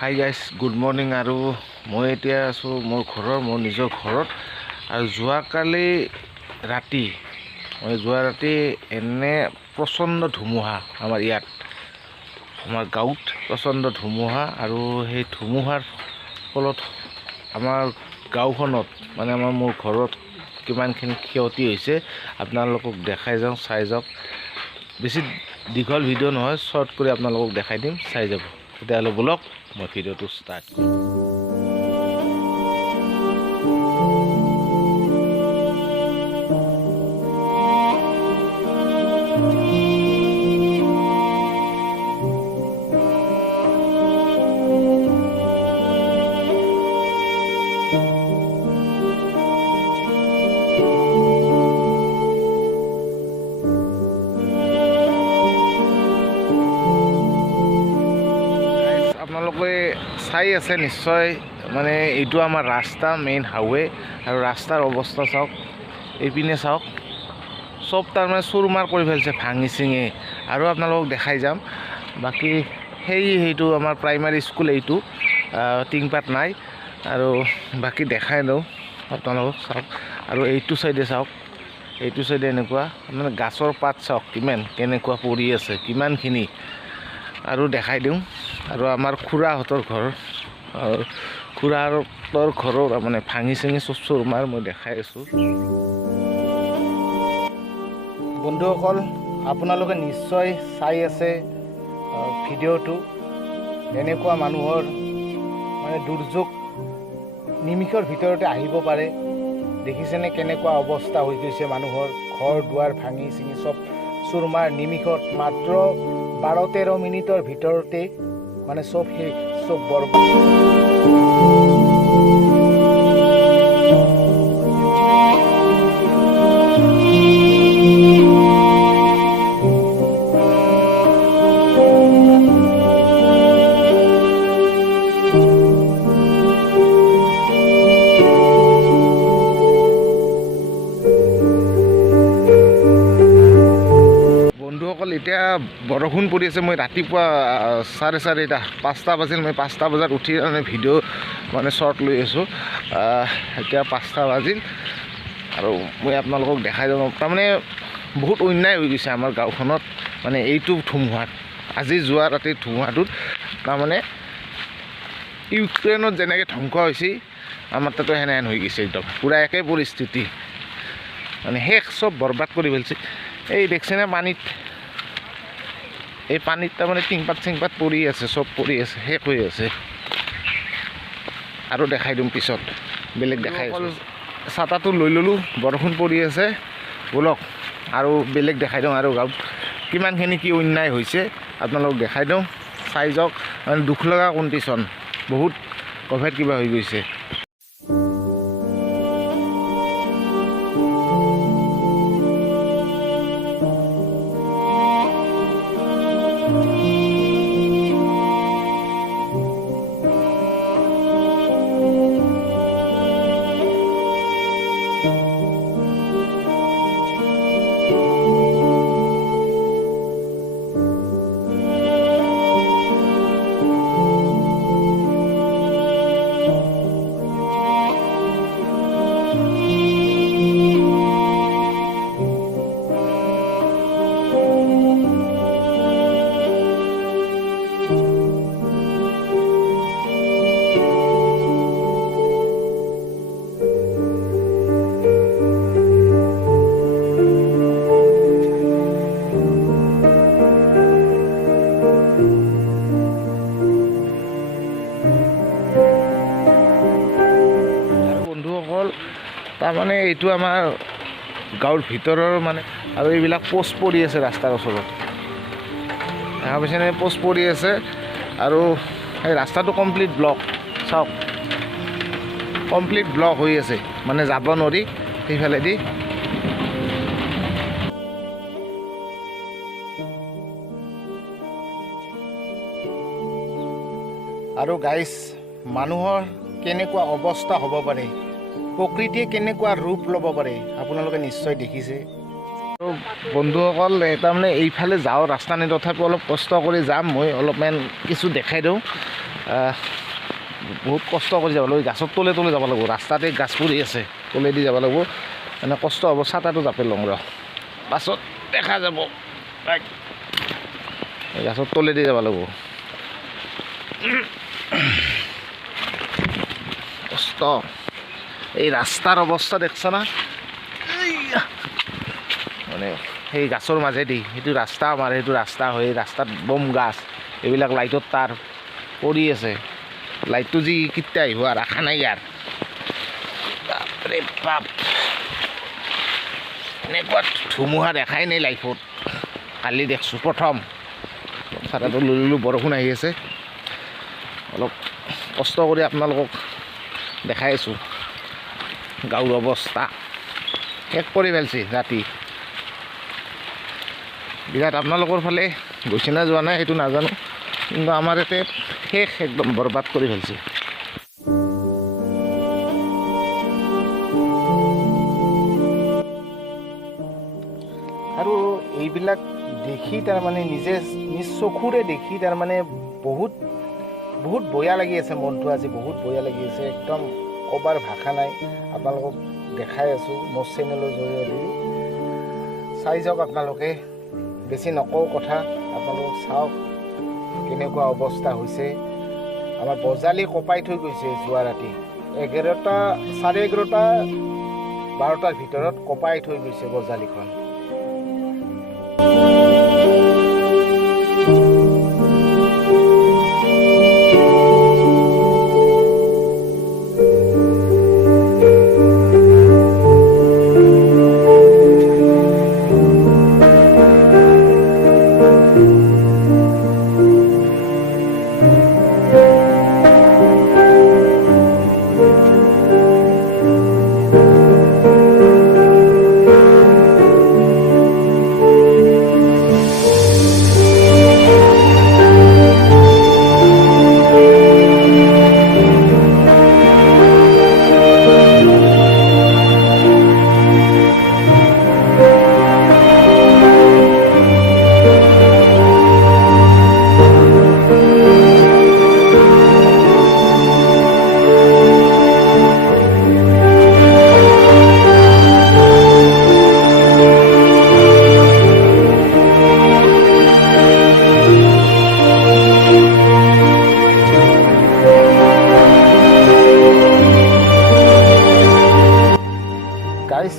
Hi guys good morning. আৰু মই এতিয়া আছোঁ মোৰ নিজৰ ঘৰত। আৰু যোৱাকালি ৰাতি এনে প্ৰচণ্ড ধুমুহা আমাৰ ইয়াত আমাৰ গাঁৱত প্ৰচণ্ড ধুমুহা। আৰু সেই ধুমুহাৰ ফলত আমাৰ গাঁওখনত মানে মোৰ ঘৰত কিমানখিনি ক্ষতি হৈছে আপোনালোকক দেখাই যাওঁ, চাই যাওক। বেছি দীঘল ভিডিঅ' নহয়, শ্বৰ্ট কৰি আপোনালোকক দেখাই দিম, চাই যাব। তেতিয়াহ'লে ব'লক মই ভিডিঅ'টো ষ্টাৰ্ট কৰোঁ। আপোনালোকে চাই আছে নিশ্চয়, মানে এইটো আমাৰ ৰাস্তা, মেইন হাইৱে। আৰু ৰাস্তাৰ অৱস্থা চাওক, এইপিনে চাওক, চব তাৰমানে চুৰমাৰ কৰি ফেলছে, ভাঙি চিঙি। আৰু আপোনালোকক দেখাই যাম। বাকী সেইটো আমাৰ প্ৰাইমাৰী স্কুল, এইটো টিংপাত নাই। আৰু বাকী দেখাই দিওঁ আপোনালোকক, চাওক। আৰু এইটো চাইডে চাওক, এইটো চাইডে এনেকুৱা মানে গাছৰ পাত চাওক কেনেকুৱা পৰি আছে, কিমানখিনি। আৰু দেখাই দিওঁ। আৰু আমাৰ খুৰাহঁতৰ ঘৰৰ মানে ভাঙি চিঙি চুৰমাৰ মই দেখাই আছোঁ। বন্ধুসকল, আপোনালোকে নিশ্চয় চাই আছে ভিডিঅ'টো। এনেকুৱা মানুহৰ মানে দুৰ্যোগ নিমিষৰ ভিতৰতে আহিব পাৰে। দেখিছেনে কেনেকুৱা অৱস্থা হৈ গৈছে মানুহৰ, ঘৰ দুৱাৰ ভাঙি চিঙি চব চুৰমাৰ নিমিষত, মাত্ৰ 12-13 মিনিটৰ ভিতৰতে মানে চব বৰবাদ। বন্ধুসকল, এতিয়া বৰষুণ পৰি আছে। মই ৰাতিপুৱা 5:30 বাজিল। মই 5টা বজাত উঠি মানে ভিডিঅ' মানে শ্বৰ্ট লৈ আছোঁ। এতিয়া 5টা বাজিল আৰু মই আপোনালোকক দেখাই দিওঁ। তাৰমানে বহুত অন্যায় হৈ গৈছে আমাৰ গাঁওখনত, মানে এইটো ধুমুহাত, আজি যোৱা ৰাতিৰ ধুমুহাটোত। তাৰমানে ইউক্ৰেইনত যেনেকৈ ধ্বংস হৈছে, আমাৰ তাতো সেনেহেন হৈ গৈছে। একদম পূৰা একে পৰিস্থিতি, মানে শেষ, চব বৰবাদ কৰি পেলাইছে। এই দেখছেনে পানীত, এই পানীত তাৰমানে টিংপাত চিংপাত পৰি আছে, চব পৰি আছে, শেষ হৈ আছে। আৰু দেখাই দিম পিছত, বেলেগ দেখাই আছোঁ। ছাতাটো লৈ ল'লোঁ, বৰষুণ পৰি আছে, ব'লক আৰু বেলেগ দেখাই দিওঁ। আৰু গাঁৱত কিমানখিনি কি অন্যায় হৈছে আপোনালোকক দেখাই দিওঁ, চাই যাওক। মানে দুখ লগা কণ্ডিশ্যন, বহুত ক'ভিড কিবা হৈ গৈছে। তাৰমানে এইটো আমাৰ গাঁৱৰ ভিতৰৰ মানে, আৰু এইবিলাক পোষ্ট পৰি আছে ৰাস্তাৰ ওচৰত, দেখা পাইছেনে? পোষ্ট পৰি আছে। আৰু এই ৰাস্তাটো কমপ্লিট ব্লক, চাওক, কমপ্লিট ব্লক হৈ আছে, মানে যাব নোৱাৰি সেইফালেদি। আৰু গাইজ, মানুহৰ কেনেকুৱা অৱস্থা হ'ব পাৰে, প্ৰকৃতিয়ে কেনেকুৱা ৰূপ ল'ব পাৰে আপোনালোকে নিশ্চয় দেখিছে। বন্ধুসকল তাৰমানে এইফালে যাওঁ ৰাস্তা নে তথাপিও অলপ কষ্ট কৰি যাম মই অলপমান কিছু দেখাই দিওঁ বহুত কষ্ট কৰি যাব লাগিব, গাছৰ তলে তলে যাব লাগিব, ৰাস্তাতে গাছ পৰি আছে, তলেদি যাব লাগিব, মানে কষ্ট হ'ব। ছাতাটো জাপি লওঁ ৰ, পাছত দেখা যাব। গাছৰ তলেদি যাব লাগিব, কষ্ট। এই ৰাস্তাৰ অৱস্থা দেখছা না, মানে সেই গাছৰ মাজেদি, সেইটো ৰাস্তা আমাৰ, সেইটো ৰাস্তা হয়, ৰাস্তাত বম গাছ, এইবিলাক লাইটৰ তাৰ পৰি আছে, লাইটটো যি কেতিয়া আহিব আৰু আশা নাই ইয়াৰ। বাপৰে বাপ, এনেকুৱা ধুমুহা দেখাই নাই লাইফত, কালি দেখছোঁ প্ৰথম। ছাতাটো লৈ ল'লোঁ, বৰষুণ আহি আছে, অলপ কষ্ট কৰি আপোনালোকক দেখাই আছোঁ গাঁৱৰ অৱস্থা। শেষ কৰি পেলাইছে ৰাতি বিৰাট। আপোনালোকৰ ফালে গৈছে না যোৱা নাই সেইটো নাজানো, কিন্তু আমাৰ ইয়াতে শেষ, একদম বৰবাদ কৰি পেলাইছে। আৰু এইবিলাক দেখি তাৰমানে নিজে নিজ চকুৰে দেখি তাৰমানে বহুত বহুত বয়া লাগি আছে মনটো, আজি বহুত বয়া লাগি আছে, একদম ক'বাৰ ভাষা নাই। আপোনালোকক দেখাই আছোঁ মোৰ চেনেলৰ জৰিয়তে, চাই যাওক আপোনালোকে, বেছি নকওঁ কথা, আপোনালোক চাওক কেনেকুৱা অৱস্থা হৈছে। আমাৰ বজালি কপাই থৈ গৈছে যোৱা ৰাতি 11টা, 11:30, 12টাৰ ভিতৰত কপাই থৈ গৈছে বজালিখন।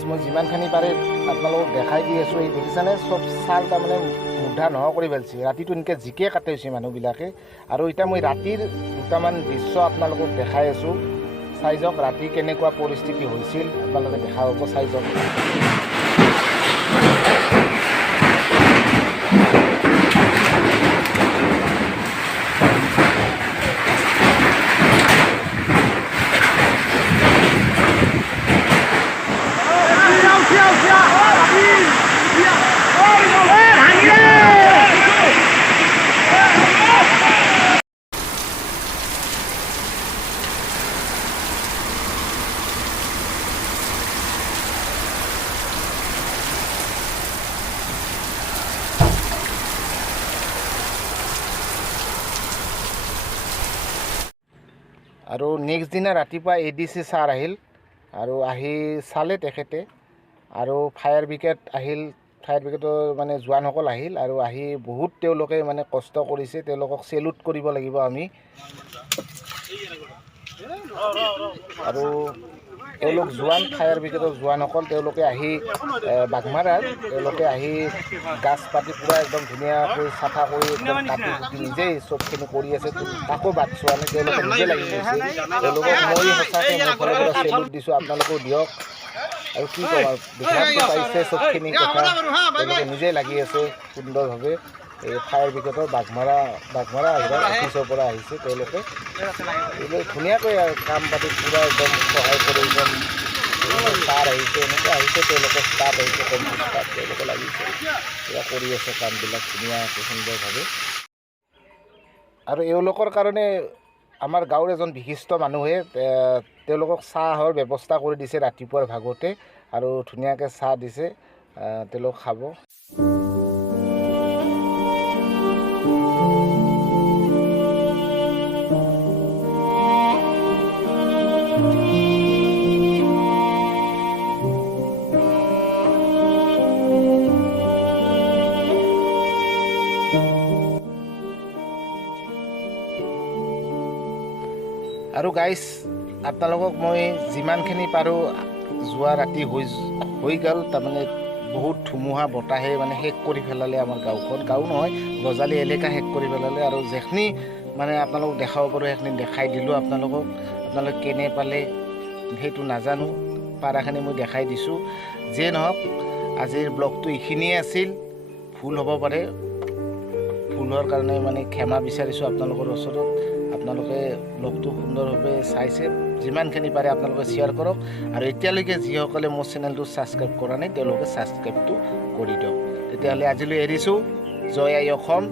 মই যিমানখিনি পাৰে আপোনালোকক দেখাই দি আছোঁ। এই দেখিছানে, চব ছাল তাৰমানে মুধা নোহোৱা কৰি পেলাইছে, ৰাতিটো এনেকৈ জিকে কাটিছে মানুহবিলাকে। আৰু এতিয়া মই ৰাতিৰ দুটামান দৃশ্য আপোনালোকক দেখাই আছোঁ, চাই যাওক ৰাতি কেনেকুৱা পৰিস্থিতি হৈছিল, আপোনালোকে দেখা হ'ব, চাই যাওক। আৰু নেক্সট দিনা ৰাতিপুৱা ADC ছাৰ আহিল আৰু আহি চালে তেখেতে, আৰু ফায়াৰ ব্ৰিগেড আহিল, ফায়াৰ ব্ৰিগেডৰ মানে জোৱানসকল আহিল আৰু আহি বহুত তেওঁলোকে মানে কষ্ট কৰিছে, তেওঁলোকক চেলুট কৰিব লাগিব আমি। আৰু তেওঁলোক জোৱান, ফায়াৰ ব্ৰিগেডৰ জোৱানসকল তেওঁলোকে আহি বাঘমাৰাৰ, তেওঁলোকে আহি গাছ পাতি পূৰা একদম ধুনীয়াকৈ চাফা কৰি একদম কাটি কুটি নিজেই চবখিনি কৰি আছে, কাকো বাদ চোৱা নাই, তেওঁলোকে নিজে লাগি গৈছে। তেওঁলোকক মই সঁচাকৈ মোৰ ফালৰ পৰা চেলুট দিছোঁ, আপোনালোকেও দিয়ক। আৰু কি ক'ম আৰু, দেখাটো পাইছে চবখিনি কথা, তেওঁলোকে নিজে লাগি আছে সুন্দৰভাৱে। এই ফায়াৰ ব্ৰিগেডৰ বাঘমাৰা অফিচৰ পৰা আহিছে তেওঁলোকে ধুনীয়াকৈ আৰু কাম পাতি পূৰা একদম সহায় কৰি, একদম ষ্টাফ আহিছে, এনেকৈ আহিছে, তেওঁলোকৰ ষ্টাফ আহিছে, কম্পিউটাৰ ষ্টাফ, তেওঁলোকে লাগিছে, পূৰা কৰি আছে কামবিলাক ধুনীয়াকৈ সুন্দৰভাৱে। আৰু এওঁলোকৰ কাৰণে আমাৰ গাঁৱৰ এজন বিশিষ্ট মানুহে তেওঁলোকক চাহৰ ব্যৱস্থা কৰি দিছে ৰাতিপুৱাৰ ভাগতে, আৰু ধুনীয়াকৈ চাহ দিছে, তেওঁলোক খাব। আৰু গাইজ আপোনালোকক মই যিমানখিনি পাৰোঁ যোৱা ৰাতি হৈ গ'ল তাৰমানে বহুত ধুমুহা বতাহে মানে শেষ কৰি পেলালে আমাৰ গাঁও নহয় গজালি এলেকা শেষ কৰি পেলালে আৰু যেখিনি মানে আপোনালোকক দেখাব পাৰোঁ সেইখিনি দেখাই দিলোঁ আপোনালোকে কেনে পালে সেইটো নাজানো পাৰাখিনি মই দেখাই দিছোঁ যে নহওক আজিৰ ব্লগটো এইখিনিয়ে আছিল ভুল হ'ব পাৰে ভুল হোৱাৰ কাৰণে মানে ক্ষমা বিচাৰিছোঁ আপোনালোকৰ ওচৰত আপোনালোকে ব্লগটো সুন্দৰভাৱে চাইছে যিমানখিনি পাৰে আপোনালোকে শ্বেয়াৰ কৰক আৰু এতিয়ালৈকে যিসকলে মোৰ চেনেলটো ছাবস্ক্ৰাইব কৰা নাই তেওঁলোকে ছাবস্ক্ৰাইবটো কৰি দিয়ক তেতিয়াহ'লে আজিলৈ এৰিছোঁ জয় আই অসম